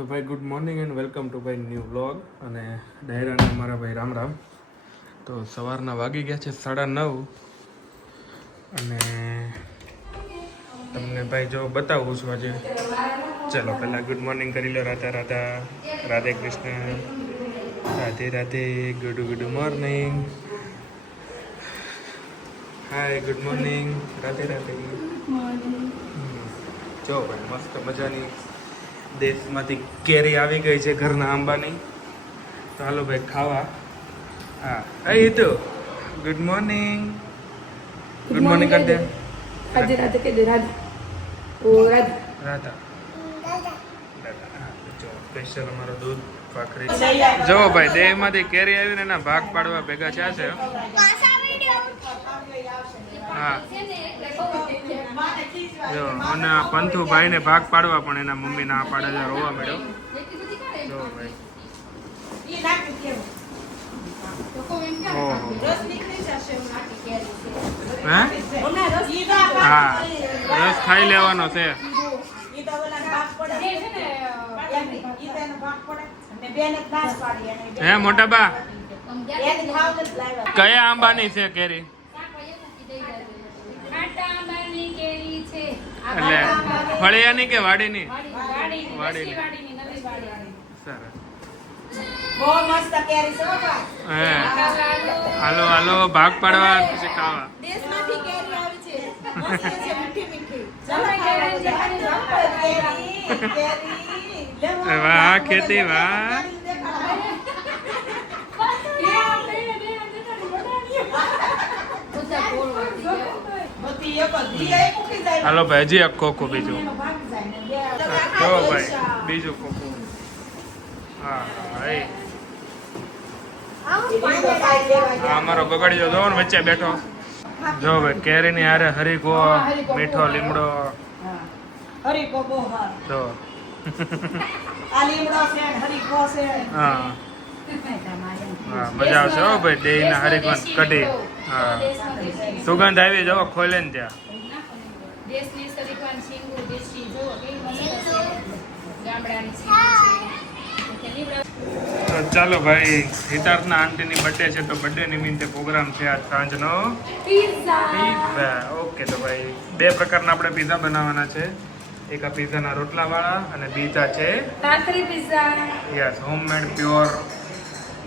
તો ભાઈ good morning and welcome to ભાઈ ન્યૂ વ્લોગ. અને ડાયરાને અમારા ભાઈ રામ રામ. તો સવારના વાગી ગયા છે 9:30 અને તમને ભાઈ જો બતાવું છું આજે. ચલો પહેલાં ગુડ મોર્નિંગ કરી લો. Radha Radha, Radhe Krishna, Radhe Radhe, good morning. Hi good morning, Radhe Radhe. જો ભાઈ મસ્ત મજાની દેશમાંથી કેરી આવી ગઈ છે, ઘરના આંબાની. તો હાલો ભાઈ ખાવા. હા એ તો ગુડ મોર્નિંગ. ગુડ મોર્નિંગ કરી દે. રાધે રાધે કહી દે. રાધા ઓ રાધા રાધા જો સ્પેશિયલ અમારો દૂધ ભાખરી. જો ભાઈ દેહમાંથી કેરી આવીને એના ભાગ પાડવા ભેગા થયા છે. હા જો અને પંથુ ભાઈને ભાગ પાડવા પણ એના મમ્મી ના પાડે છે, રોવા મળ્યો. જો ભાઈ હા રસ ખાઈ લેવાનો છે. હે મોટા બા કયા આંબાની છે કેરી? એટલે ફળિયાની કે વાડીની? વાડીની. સરસ. બહુ મસ્ત કેરી છે બાપા. હે હાલો હાલો ભાગ પાડવા પછી ખાવા. દેશમાંથી કેરી આવી છે. મસ્ત છે, મીઠી મીઠી. ચાલો કેરી. વાહ ખેતી વાહ. હાલો ભાઈ હજી એક ખોખું બીજું. જો ભાઈ બીજું ખોખું. હા ભાઈ આ અમારો બગડ્યો જો ને વચ્ચે બેઠો. જો ભાઈ કેરીની હારે હરીકો, મીઠો લીમડો. હરીકો બહુ હાર. જો આ લીમડો છે, હરીકો છે. હા હા મજા આવશે હો ભાઈ. દેહીના હરીકો કઢી. હા સુગંધ આવી જો ખોલે ને ત્યાં. દેશની સરીખવાન સિંગુ દેશી જો કેવી મસ્ત છે. ગામડાની સિંગુ છે. ચાલો ભાઈ હિતાર્થના આંટીની બર્થડે છે તો બર્થડે નિમિત્તે પ્રોગ્રામ છે આજ સાંજનો. પીઝા. ઓકે તો ભાઈ બે પ્રકારના આપણે પીઝા બનાવવાના છે. એક આ પીઝાના રોટલાવાળા અને બીજા છે ભાખરી પિઝા. યસ હોમમેડ પ્યોર,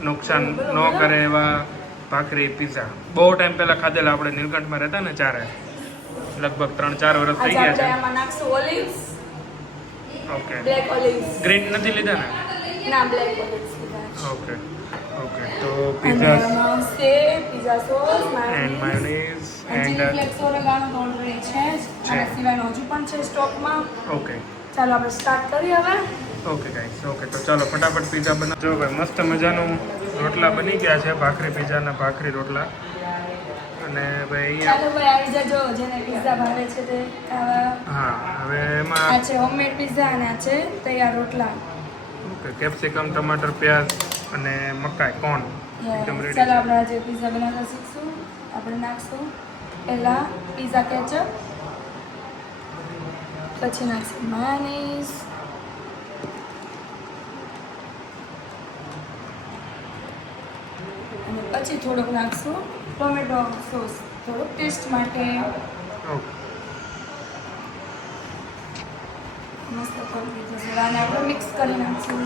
નુકસાન ન કરે એવા ભાખરી પીઝા. બહુ ટાઈમ પહેલા ખાધેલા આપણે નીલકંઠમાં રહેતા ને ત્યારે, લગભગ 3-4 વર્ષ થઈ ગયા છે. આમાં નાખશું olives. Okay black olives. Green નથી લીધા ને? ના બ્લેક ઓલિવ્સ લીધા. ઓકે ઓકે તો પીઝા છે pizza sauce, and mayonnaise chilli and flakes oregano તો ઓલરેડી છે જ. આના સિવાયનો હજુ પણ છે સ્ટોકમાં. ઓકે ચાલો આપણે સ્ટાર્ટ કરીએ હવે. ઓકે ગાઈસ ઓકે તો ચાલો ફટાફટ પીઝા બનાવ. જો ભાઈ મસ્ત મજાનું રોટલા બની ગયા છે, ભાખરી પીઝાના ભાખરી રોટલા. અને ભાઈ અહીંયા ચાલો ભાઈ આવી જાજો જેને પિઝા ભાવે છે તે ખાવા. હા હવે આ એમાં છે હોમમેડ પિઝા અને આ છે તૈયાર રોટલા. ઓકે કેપ્સિકમ, ટમાટર, પ્યાજ અને મકાઈ કોર્ન એકદમ રેડી. ચાલો આપણે આજે પિઝા બનાવતા શીખશું. આપણે નાખશું પહેલાં પિઝા કેચઅપ, પછી નાખશું માયોનીઝ, અને પછી થોડોક નાખશું ટોમેટો સોસ થોડોક ટેસ્ટ માટે. ઓકે મસ્ત કરી દીધું છે. આને આપણે મિક્સ કરી નાખશું.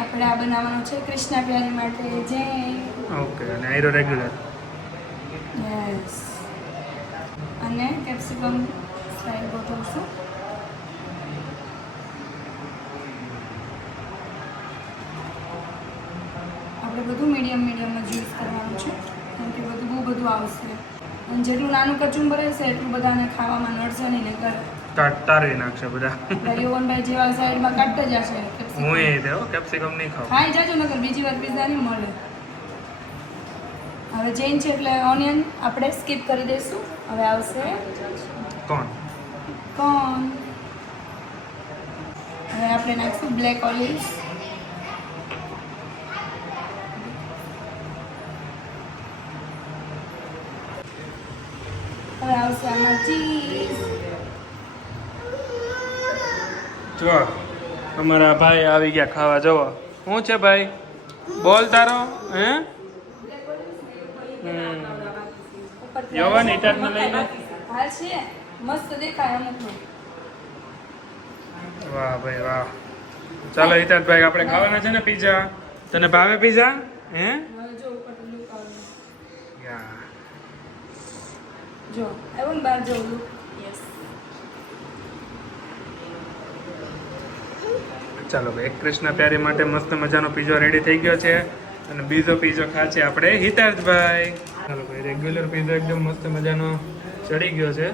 આપણે આ બનાવવાનું છે કૃષ્ણા પ્યારી માટે. જે ઓકે અને આયરો રેગ્યુલર. યસ અને કેપ્સિકમ સ્લાઇડ ગોઠવશું. આપણે બધું મીડિયમ મીડિયમમાં જ યુઝ કરવાનું છે, કેમ કે બહુ બધું આવશે. અને જેટલું નાનું કચુંબર હશે એટલું બધાને ખાવામાં નડશે નહીં ને કરે તારવી નાખશે બધા. યોવનભાઈ જેવા સાઈડમાં કાઢતા જશે. હું એ દેવો કેપ્સિકમ નહીં ખાવ. ખાઈ જાજો નકર બીજી વાર પિઝા નહીં મળે. હવે જૈન છે એટલે ઓનિયન આપણે સ્કીપ કરી દઈશું. હવે આવશે કોણ કોર્ન. હવે આપણે નાખશું બ્લેક ઓલિવ્સ. હવે આવશે આમાં ચીઝ. જો અમારા ભાઈ આવી ગયા ખાવા. જવો શું છે ભાઈ, બોલ તારો હે? યવન હિતાર્થને લઈ લો. હા છે, મસ્ત દેખાય અમુકનું. વાહ ભાઈ વાહ. ચાલો હિતાર્થભાઈ આપણે ખાવાના છે ને પીઝા. તને ભાવે પીઝા હે? હવે જો ઉપરથી look આવે. યા. જો આવ્યો ને બહાર જો look. ચાલો ભાઈ, એક કૃષ્ણ પ્યારી માટે મસ્ત મજાનો પીઝો રેડી થઈ ગયો છે અને બીજો પીઝો ખાશે આપણે હિતાર્થભાઈ. ચાલો ભાઈ, રેગ્યુલર પીઝો એકદમ મસ્ત મજાનો ચડી ગયો છે.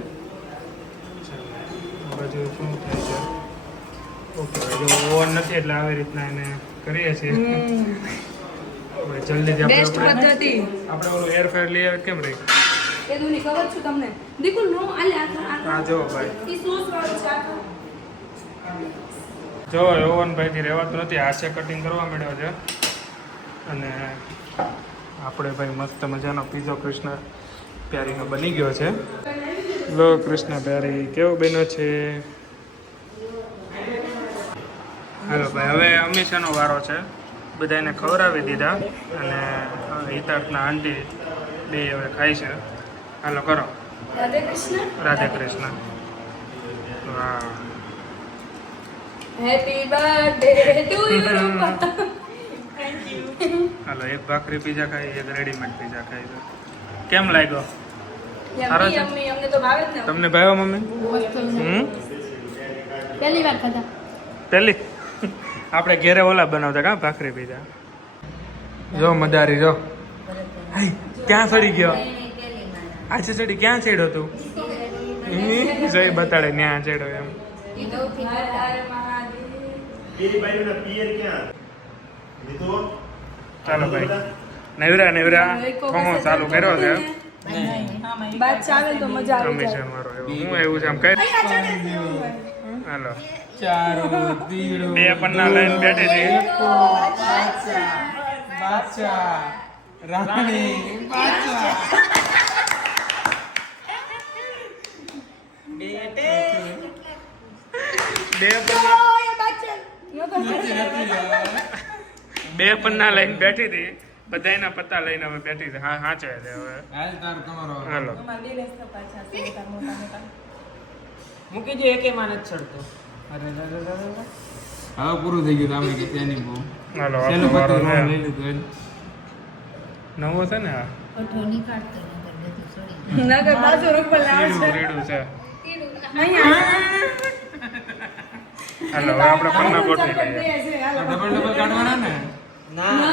ચાલો, આ બાજુ શું થાય છે? ઓકે ભાઈ, જો ઓવન નથી એટલે આવી રીતના એને કરીએ છીએ. હવે જલ્દીથી બેસ્ટ આપણે પદ્ધતિ. ઓલું એર ફ્રાયર લઈ આવે કેમ રહી? એ દુની ખબર છું તમને. દીકુ નો આલે હા જો ભાઈ, ઈ સોસ વાળો છે આ. જો ઓવન ભાઈથી રહેવાતું નથી, હાથે કટિંગ કરવા માંડ્યો છે અને આપણે ભાઈ મસ્ત મજાનો પીઝો કૃષ્ણ પ્યારીનો બની ગયો છે. લો કૃષ્ણ પ્યારી કેવો બન્યો છે. હાલો ભાઈ, હવે અમીષાનો વારો છે. બધાને ખવડાવી દીધા અને હિતાર્થના આંટી બે હવે ખાય છે. હાલો કરો. રાધે કૃષ્ણ. રાધે કૃષ્ણ. વાહ. Happy birthday to you. હાલો, એક ભાખરી પીઝા ખાઈ, એક રેડીમેડ પીઝા ખાઈ. કેમ લાગ્યો? સારો છે? યમ્મી અમને તો ભાવે જ ને. તમને ભાવ્યો મમ્મી? પહેલી વાર ખાધા. પહેલી આપણે ઘેરે ઓલા બનાવતા કા ભાખરી પીઝા. જો મદારી જો. હાય, ક્યાં ચડી ગયો? આજે ચડી ક્યાં ચડ્યો તું? જઈ બતાડે ત્યાં ચડ્યો એમ. ચાલો ભાઈ, નેવરા ખોમો ચાલુ કર્યો છે. બાદ ચાલે તો મજા આવી હંમેશા જાય. મારો એવું હું એવું છે આમ કઈ. હાલો, બે પન્ના લઈને બેઠી હતી. બે પન્ના લઈને બેઠી હતી. બધાયના પત્તા લઈને હવે બેઠી હતી. હા સાચે છે હવે. હાલો, મૂકી દે એકે માં નથી ચડતો. અરે હવે પૂરું થઈ ગયું તમે કે ત્યાંની બહુ હાલો છેલ્લું આપણો વારો પત્તું છે. લઈ લીધું નવો છે ને આ નગર બાજુ રૂપલ આવે છે. રીડું છે. અહીંયા હાલો, હવે આપણે પન્ના ગોઠવી લઈએ. બે છે હાલો. ડબલ કાઢવાના ને ના